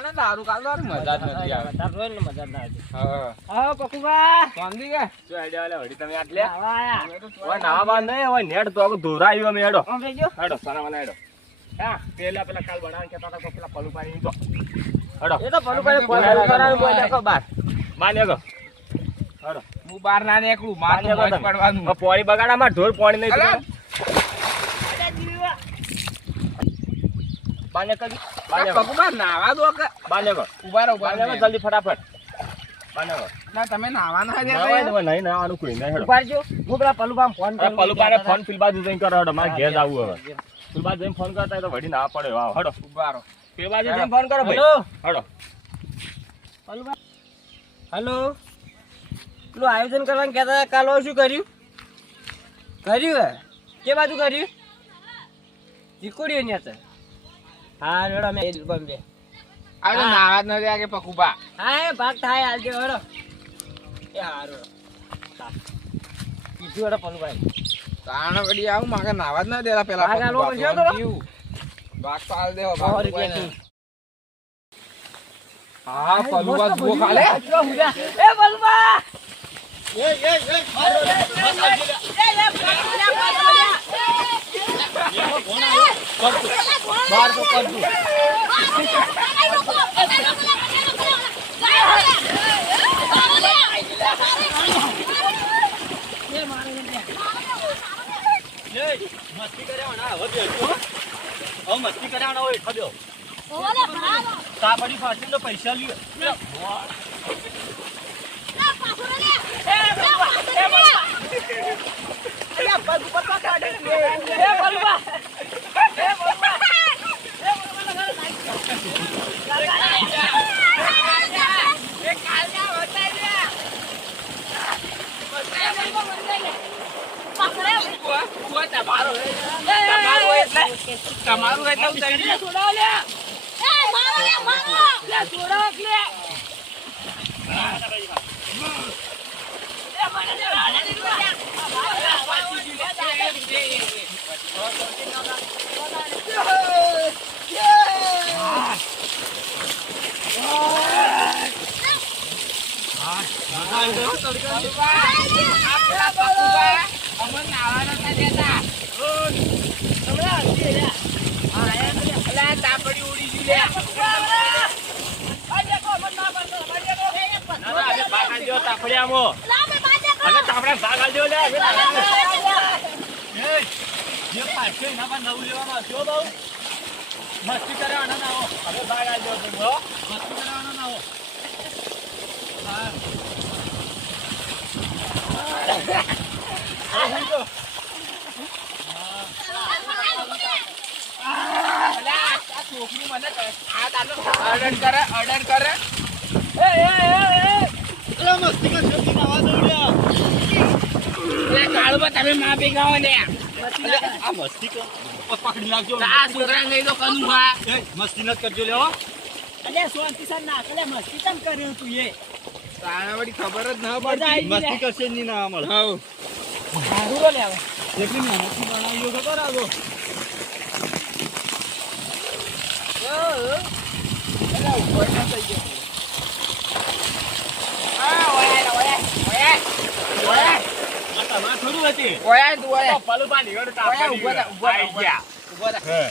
ને દારૂ કાઢો મજા જ નથી આવે. તાર રોજ ને મજા ના આવે. હા હા પકુબા સમજી ગયા શું આઈડિયા વાલે વળી તમે આટલે આયા ઓય નાવા બાંધ નહીં ઓય નેટ તો ધોરાયો મે હેડો ઓમ રેજો હેડો સારા વાલા હેડો હા પેલા કાલ બનાવીને કેતા હતા પેલા પલુ પાણી તો હેડો એ તો પલું પડે પલું કરાવી બોલ દેખો બાર માને ગો હેડો હું બહાર ના નીકળું માર તો બસ પડવાનું. પાણી બગાડામાં ઢોર પાણી નહીં અલા, બાને કરી આ પગમાં નાવા દો કે બાને ગો ઉભા રહો બાને ગો જલ્દી ફટાફટ બાને ગો ના તમે નાવાના હે ના નહીં નાવાનું કોઈ નહીં હેડો ઉપાડજો હું પેલા પલુબામ ફોન અરે પલુ પારે ફોન ફિલ બાજુ જઈને કરો હેડો મારે ઘેર જાવું હવે ફિલ બાજુ જઈને ફોન કરતા હોય તો વડી ના પડે વાવ હેડો ઉભા રહો. ફિલ બાજુ જઈને ફોન કરો ભાઈ હેડો પલુબા હેલો પેલું આયોજન કરવાનું કહેતા હતા કાલ શું કર્યું કર્યું હે કે બાજુ કર્યું ચીકુડીઓ ને હતા હા રેડો મેં બોમ્બે આ નાવા જ નથી આ કે પકુબા હા એ ભાગ થાય આલજો હેડો એ હારો કીધું હેડો પલુભાઈ તાણ વડી આવું માગે નાવા જ ન દેલા પેલા ભાગ આલવો પકુબા પડશે તો? જીવ. ભાગ તો આલ દેવો 100 ભાગ રૂપિયા હા પલુબા જુઓ ખાલે એ પલુબા બાર તો કરજો મસ્તી કર્યા હવે મસ્તી કર્યા હોય ખબ્યો તાબડી ફાટીને તો પૈસા લ્યો તમારું એટલે ઉતારી તાપડી ઉડી ગઈ તાપડિયામાં અને તાપડા ભાગ આલજો લે જે પાછો ના પણ નવું લેવામાં આવજો બહુ મસ્તી કરે આનંદ આવો હવે ભાગ આલજો બહુ મસ્તી કરે આનંદ આવો છોકરી મને ઓર્ડર કરે મસ્તી કરજો આવા દોડ્યા કાળુબા તમે માં ભેગા ને આ મસ્તી કર પકડી લાગજો આ છોકરા લઈ દો કનું હા મસ્તી ન કરજો લેવો અલે સોનતી સર ના કલે મસ્તી તમ કર્યું તું એ તારા વળી ખબર જ ન મજા પડતી આવી મસ્તી કરશે ની ના મળે હાઉ સારું બોલે હવે એટલી મહેનતથી બનાવ્યો તો કરાવો ઓયા થોડું હતી તું ઓયા પલુ પાણી ગયો ઓયા ઉભો થા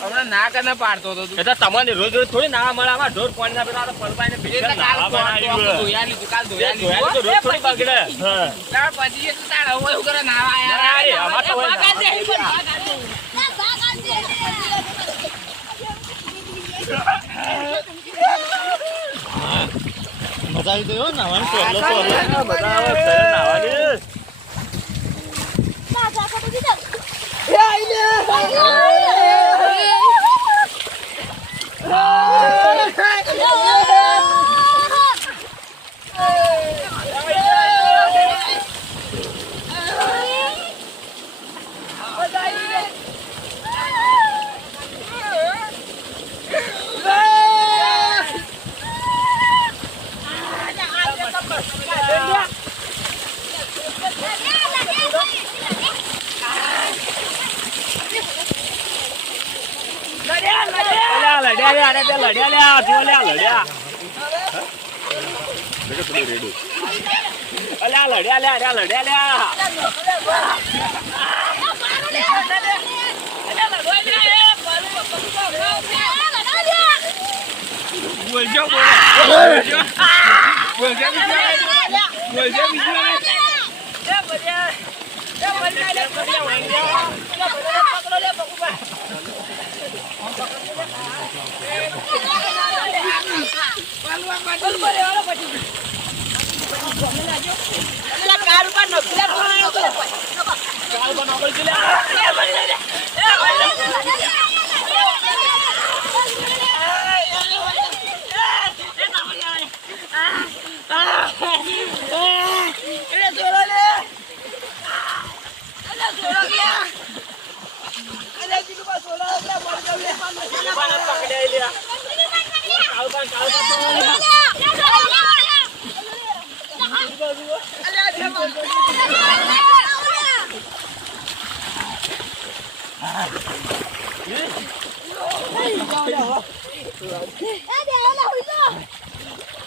હમણાં ના કને પાડતો હતો તું એટલે તમને રોજ રોજ થોડી ના મળે આમાં ઢોર પાણી ના પેલા પલપાઈને એટલે કાલ ધોયા લીધું કાલ ધોયા લીધું રોજ થોડી બગડે તાર પછી તું તાર હવે એવું કરે નાવા આયા આમાં તો હોય મજા આવી ગયો નાવાનું બધા નાવાની લડ્યા લે અરે બે લડ્યા લે જો લે લડ્યા અલ્યા લડ્યા લે અરે લડ્યા લે બોલજો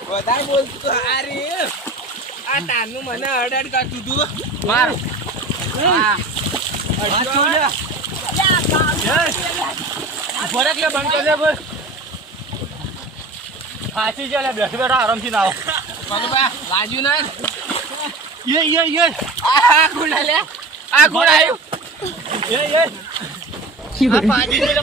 વધારે બોલતું આ રે આ તાનું મને અડડ કરતું તું માર ફરક લે બંધ કરી દે બસ ફાંસી છે લે બેઠો બેઠો આરામથી ના આવો બાજુ ના આ ગુણા લે આ ગુણા આવ્યું આ પાજી લે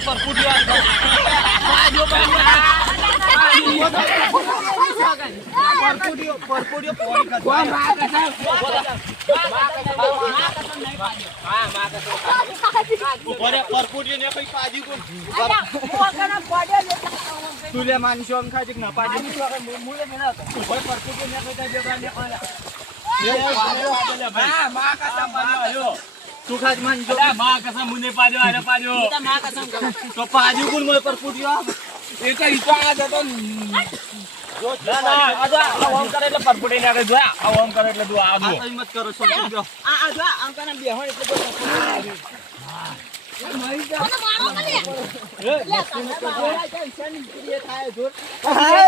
પરપુટી તુલે માનશો આમ ખાજી ના પાજી મુલે મેના તું ખાજ માનશો માં કસમ મુને પાડ્યો આરે પાડ્યો તો પાજી કોણ મોય પર ફૂટ્યો એ કઈ તો આ જતો ના ના આ ઓમ કરે એટલે પરપુટી ને આગળ જોયા આ ઓમ કરે એટલે આ આ તો હિંમત કરો છો જો આ જો આમ કાને બેહણ એટલે તો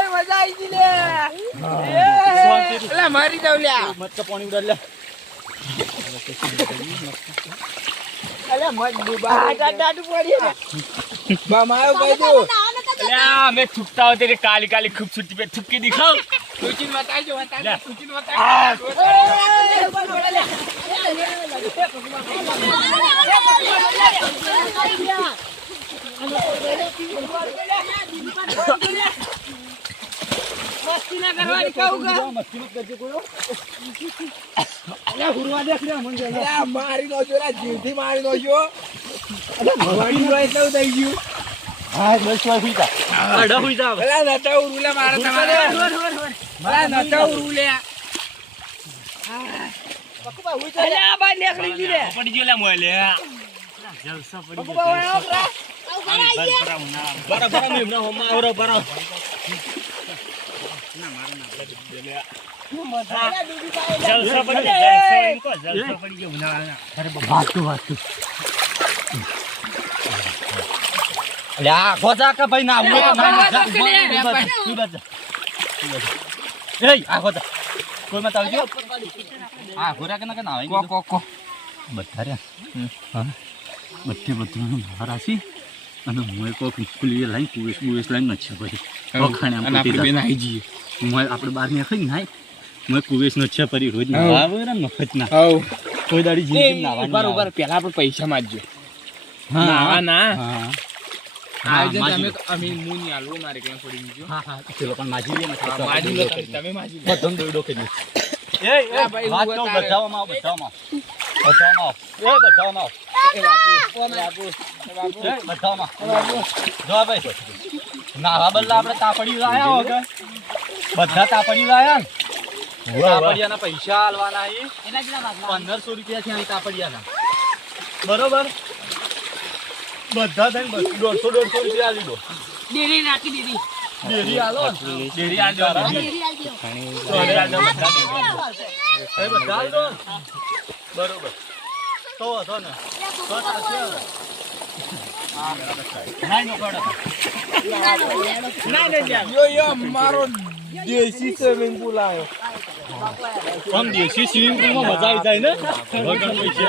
મજા આવી ગઈ લે મારી દઉં લ્યા મત તો પાણી ઉડાડ લે અલે મત ડૂબા ડાડુ પડી મામાયો કહી દો અલ્યા મે થૂકતા હોતે રે કાલી કાલી ખૂબસૂરતી पे થૂકી दिखाओ સુચિન બતાજો સુચિન મસ્તી ના કરવાની કહું કે મસ્તી મત કરજે કોયો અલ્યા હુરવા દેખ લે મન જો મારી નો જોરા જીવથી મારી નો જો અલે ભવાની નો એટલે થઈ ગયું હા બસ વાય હુઈ જા અડા હુઈ જા અલા નતા ઉરુલે મારા તમારે મારા નતા ઉરુલે પકવા હુઈ જા અલે આ બા નીકળી ગઈ લે પડી ગયો લે મોય લે જલસા પડી ગયો બરા બરા મે હમણા હોમા આવરો બરા ના મારા ના લે લે જલસા પડી જલસા ઇનકો જલસા પડી ગયો ના અરે વાતું અલ્યા ખોજા કે ભાઈ ના હું એ આ ખોજા કોઈ મત આવજો આ ઘોરા કે ના આવી કો બધા રે હા બધું બહાર આસી અને મોય કો ખુલી લાઈન કુવેસ લાઈન ન છે ભાઈ ઓખાણે આમ કોટી બેન આવી જઈએ મોય આપણે બહાર ને ખાઈ નાઈ મોય કુવેસ ન છે પરી રોજ ના આવે ને મફત ના આવ કોઈ દાડી જિંદગી નાવાની બરોબર પહેલા આપણે પૈસા માંગજો હા ના હા આયોજન તમે અમે મુની આલવો મારે કેમ પડી ગયો હા હા ચલો પણ માજી લે ને માજી લો તમે માજી લો બધો દોડો કરી એ ભાઈ વાત તો બતાવવામાં એ બતાવવામાં એ બાપુ જો ભાઈ નાવા બદલા આપણે તાપડી લાયા હો કે બધા તાપડી લાયા ને તાપડિયાના પૈસા આલવાના છે 1500 રૂપિયા થી અહીં તાપડિયાના બરોબર બધા થઈને 150 રૂપિયા આલી દો ડેરી રાખી દીધી ડેરી આલો ડેરી આલ દો બધા આલ દો બરોબર તો હતો ને તો ચાલશે નાઈ નો પડો યો મારો દેશી સ્વિમિંગ પુલ આવ્યો. આમ દેશી સ્વિમિંગ પુલમાં મજા આવી જાય ને વગર પૈસે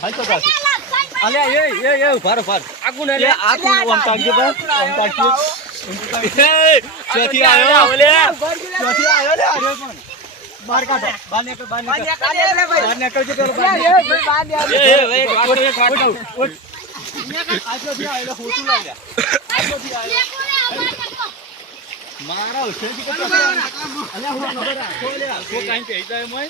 હાલ તો કાશી અલ્યા એ ઉભા રહો આગુ ને આ કોણ ઓમ તાકજો બસ ઓમ તાકજો ચોથી આવ્યો ઓલે ચોથી આવ્યો લે આર્યો કોણ બહાર કાઢો બહાર નીકળ બહાર નીકળજો પેલો બહાર એક વાત આ ચોથી આવેલો ફોટો લઈ લે આ ચોથી આવ્યો મારા ઉછેરથી કે અલ્યા હું ખબર રાખો લે કો કાઈ કહી જાય મોય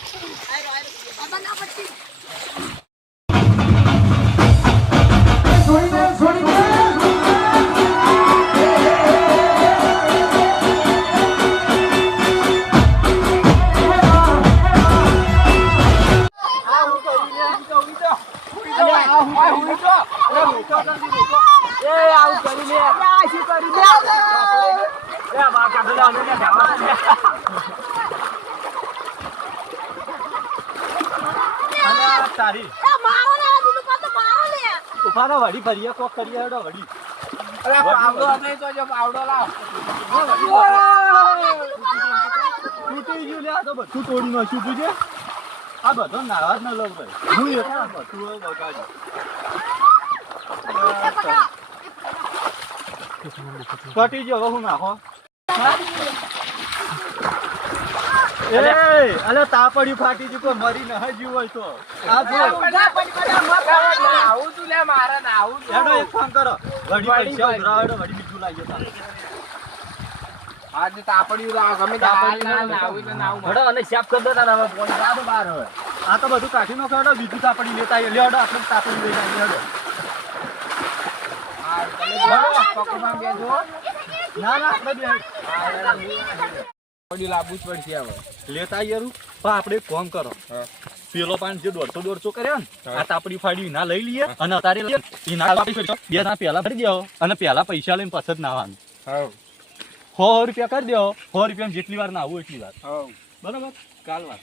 તારી ઉભાનો વડી ભરીએ કોક કરીએ હેડો વડી અરે પાવડો હતો તો જો પાવડો લાવ. તૂટી ગયું લે આ તો બધું તોડી નાખ્યું તું છે આ બધો નાવા જ ન લઉં ભાઈ હું એકલા બધું બગાડ્યું કટી ગયો હવે હું નાખો અલે તાપડી ફાટી જી કોઈ મરી ન જીવ હોય તો આ જો નાવું તું લે મારે નાવું તું. હેડો એક કામ કરો વડી પૈસા ઉઘરાવો વડી બીજું લાગ્યો તારે આજે તાપડી લાવ ગમે તે હાલ ના નાવું તો નાવું હડો અને સાફ કરી દો તારા હવે પોણી કાઢો બહાર હવે આ તો બધું કાઢી નો હેડો બીજું તાપડી લેતા આવીએ લે હેડો આપણે તાપડી લઈ આવીએ હેડો આ તમે જો પકડમાં બેજો. ના આપણે બે તાપડી લાવવું જ પડશે હવે. લેતા આવીએ પણ આપણે એક કામ કરો પેલો પાન જે 150 કર્યો ને આ તાપડી ફાડી ના લઈ લઈએ અને અત્યારે એના બે ના પેલા ભરી દેવો અને પેલા પૈસા લઈને પછી જ નાવાનું હા 100 રૂપિયા કરી દેવો 100 રૂપિયા જેટલી વાર ના આવું એટલી વાર હા બરાબર કાલ વાત.